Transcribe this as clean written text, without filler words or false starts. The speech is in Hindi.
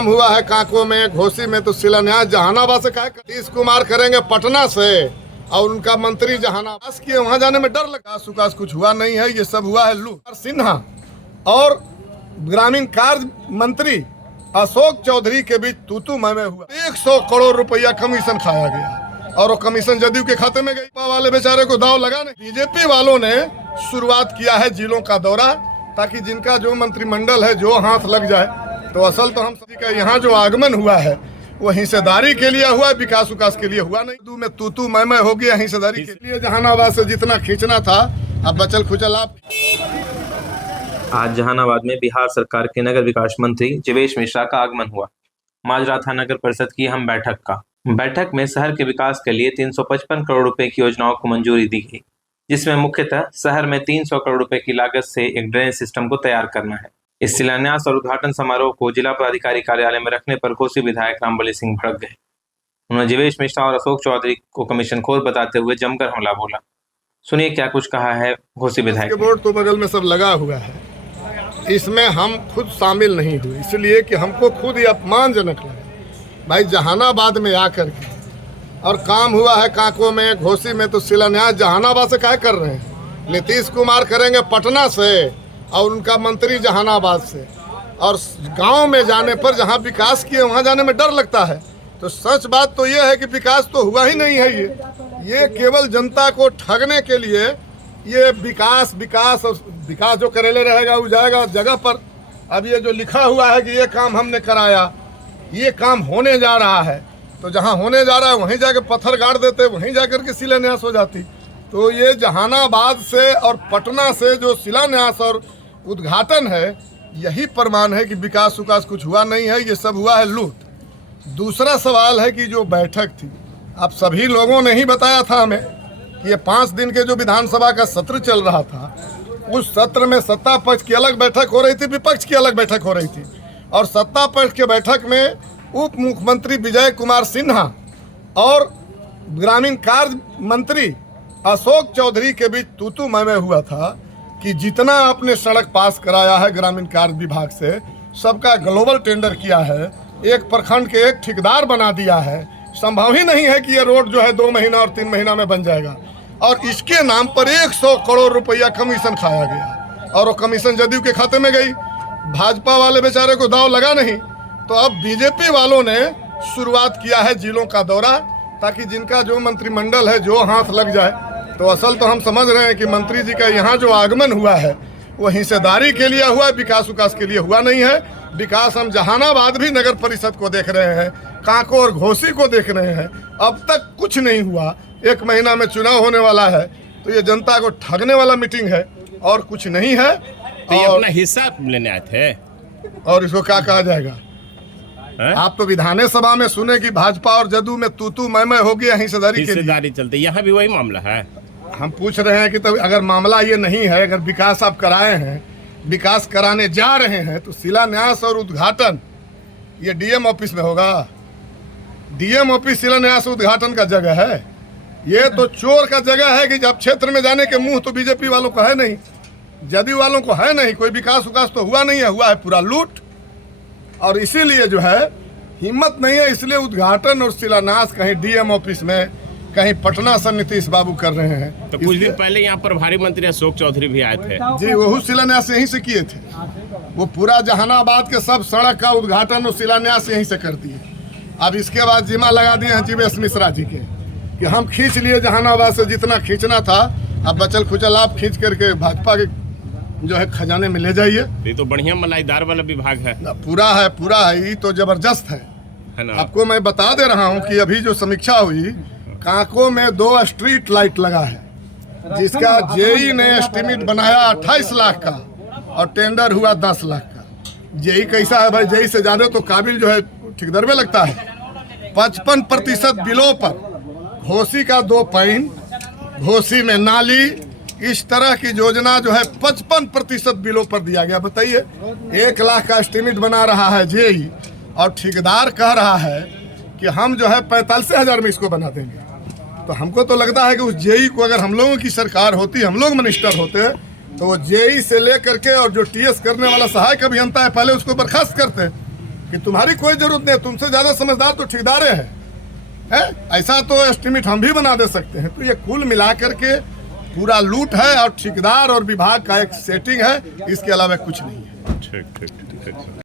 काम हुआ है कांको में, घोसी में, तो शिलान्यास जहानाबाद से नीतीश कुमार करेंगे पटना से और उनका मंत्री जहानाबाद किए, वहां जाने में डर लगा। सुकास कुछ हुआ नहीं है, ये सब हुआ है लूट। सिन्हा और ग्रामीण कार्य मंत्री अशोक चौधरी के बीच तूतू मैं हुआ। 100 करोड़ रुपया कमीशन खाया गया और वो कमीशन जदयू के खाते में गई। वाले बेचारे को दाव लगा नहीं। बीजेपी वालों ने शुरुआत किया है जिलों का दौरा, ताकि जिनका जो मंत्रिमंडल है जो हाथ लग जाए। तो असल तो हम सभी का यहाँ जो आगमन हुआ है वो हिस्सेदारी के लिए हुआ, विकास उकास के लिए हुआ नहीं। में तूतू मैं हो गया हिस्सेदारी के लिए। जहानाबाद से जितना खींचना था अब बचल खुचल आप। आज जहानाबाद में बिहार सरकार के नगर विकास मंत्री जीवेश मिश्रा का आगमन हुआ। माजरा था नगर परिषद की अहम बैठक में शहर के विकास के लिए 355 करोड़ रुपए की योजनाओं को मंजूरी दी गई, जिसमें मुख्यतः शहर में 300 करोड़ रुपए की लागत से एक ड्रेनेज सिस्टम को तैयार करना है। इस शिलान्यास और उद्घाटन समारोह को जिला पदाधिकारी कार्यालय में रखने पर घोसी विधायक रामबली सिंह भड़क गए। उन्होंने जीवेश मिश्रा और अशोक चौधरी को कमीशन खोर बताते हुए जमकर हमला बोला। सुनिए क्या कुछ कहा है घोसी विधायक। बोर्ड तो बगल में सब लगा हुआ है, इसमें हम खुद शामिल नहीं हुए, इसलिए कि हमको खुद ही अपमानजनक लगा। भाई जहानाबाद में आकर के और काम हुआ है कांको में, घोसी में, तो शिलान्यास जहानाबाद से क्या कर रहे हैं। नीतीश कुमार करेंगे पटना से और उनका मंत्री जहानाबाद से, और गांव में जाने पर जहां विकास किए वहां जाने में डर लगता है। तो सच बात तो ये है कि विकास तो हुआ ही नहीं है। ये केवल जनता को ठगने के लिए ये विकास जो करेले रहेगा वो जाएगा जगह पर। अब ये जो लिखा हुआ है कि ये काम हमने कराया, ये काम होने जा रहा है, तो जहां होने जा रहा है वहीं जाकर पत्थर गाड़ देते, वहीं जाकर के शिलान्यास हो जाती। तो ये जहानाबाद से और पटना से जो शिलान्यास और उद्घाटन है, यही प्रमाण है कि विकास उकास कुछ हुआ नहीं है, ये सब हुआ है लूट। दूसरा सवाल है कि जो बैठक थी, आप सभी लोगों ने ही बताया था हमें कि ये 5 दिन के जो विधानसभा का सत्र चल रहा था, उस सत्र में सत्ता पक्ष की अलग बैठक हो रही थी, विपक्ष की अलग बैठक हो रही थी। और सत्ता पक्ष के बैठक में उप मुख्यमंत्री विजय कुमार सिन्हा और ग्रामीण कार्य मंत्री अशोक चौधरी के बीच तूतू मैं हुआ था कि जितना आपने सड़क पास कराया है ग्रामीण कार्य विभाग से, सबका ग्लोबल टेंडर किया है, एक प्रखंड के एक ठेकेदार बना दिया है। संभव ही नहीं है कि ये रोड जो है 2 महीना और 3 महीना में बन जाएगा। और इसके नाम पर 100 करोड़ रुपया कमीशन खाया गया और वो कमीशन जदयू के खाते में गई। भाजपा वाले बेचारे को दाव लगा नहीं। तो अब बीजेपी वालों ने शुरुआत किया है जिलों का दौरा, ताकि जिनका जो मंत्रिमंडल है जो हाथ लग जाए। तो असल तो हम समझ रहे हैं कि मंत्री जी का यहाँ जो आगमन हुआ है वो हिस्सेदारी के लिए हुआ, विकास उकास के लिए हुआ नहीं है। विकास हम जहानाबाद भी नगर परिषद को देख रहे हैं, कांको और घोसी को देख रहे हैं, अब तक कुछ नहीं हुआ। 1 महीना में चुनाव होने वाला है, तो ये जनता को ठगने वाला मीटिंग है और कुछ नहीं है। तो ये अपना हिस्सा लेने आए थे और इसको क्या कहा जाएगा है? आप तो विधानसभा में सुने कि भाजपा और जदयू में तूतू मैं हो गया हिस्सेदारी चलते, यहाँ भी वही मामला है। हम पूछ रहे हैं कि तो अगर मामला ये नहीं है, अगर विकास आप कराए हैं, विकास कराने जा रहे हैं, तो शिलान्यास और उद्घाटन ये डीएम ऑफिस में होगा। डीएम ऑफिस शिलान्यास उद्घाटन का जगह है। ये तो चोर का जगह है कि जब क्षेत्र में जाने के मुंह तो बीजेपी वालों को है नहीं, जदयू वालों को है नहीं। कोई विकास उकास तो हुआ नहीं है, हुआ है पूरा लूट। और इसीलिए जो है हिम्मत नहीं है, इसलिए उद्घाटन और शिलान्यास कहीं डीएम ऑफिस में, कहीं पटना से नीतीश बाबू कर रहे हैं। तो कुछ दिन पहले यहाँ पर भारी मंत्री अशोक चौधरी भी आए थे जी, वो शिलान्यास यहीं से किए थे। वो पूरा जहानाबाद के सब सड़क का उद्घाटन और शिलान्यास यहीं से कर दिए। अब इसके बाद जिम्मा लगा दिए हैं जीवेश मिश्रा जी के कि हम खींच लिए जहानाबाद से जितना खींचना था, अब बचल खुचल आप खींच करके भाजपा के जो है खजाने में ले जाइए। ये तो बढ़िया मलाईदार वाला विभाग है। पूरा है, ये तो जबरदस्त है ना। आपको मैं बता दे रहा हूँ कि अभी जो समीक्षा हुई, कांको में 2 स्ट्रीट लाइट लगा है, जिसका जेई ने एस्टिमेट बनाया 28 लाख का और टेंडर हुआ 10 लाख का। जेई कैसा है भाई, जेई से ज्यादा तो काबिल जो है ठेकेदार में लगता है। 55% बिलों पर घोसी का 2 पैन, घोसी में नाली, इस तरह की योजना जो है 55% बिलों पर दिया गया। बताइए, 1 लाख का एस्टिमेट बना रहा है जेई और ठेकेदार कह रहा है कि हम जो है 45,000 में इसको बना देंगे। तो हमको तो लगता है कि उस जेई को अगर हम लोगों की सरकार होती, हम लोग मिनिस्टर होते, तो वो जेई से लेकर के और जो टीएस करने वाला सहायक अभियंता है पहले उसको बर्खास्त करते। कि तुम्हारी कोई जरूरत नहीं, तुमसे ज्यादा समझदार तो ठेकेदारे हैं। ऐसा तो एस्टिमेट हम भी बना दे सकते हैं। तो ये कुल मिला करके पूरा लूट है और ठेकेदार और विभाग का एक सेटिंग है, इसके अलावा कुछ नहीं है। ठीक ठीक ठीक।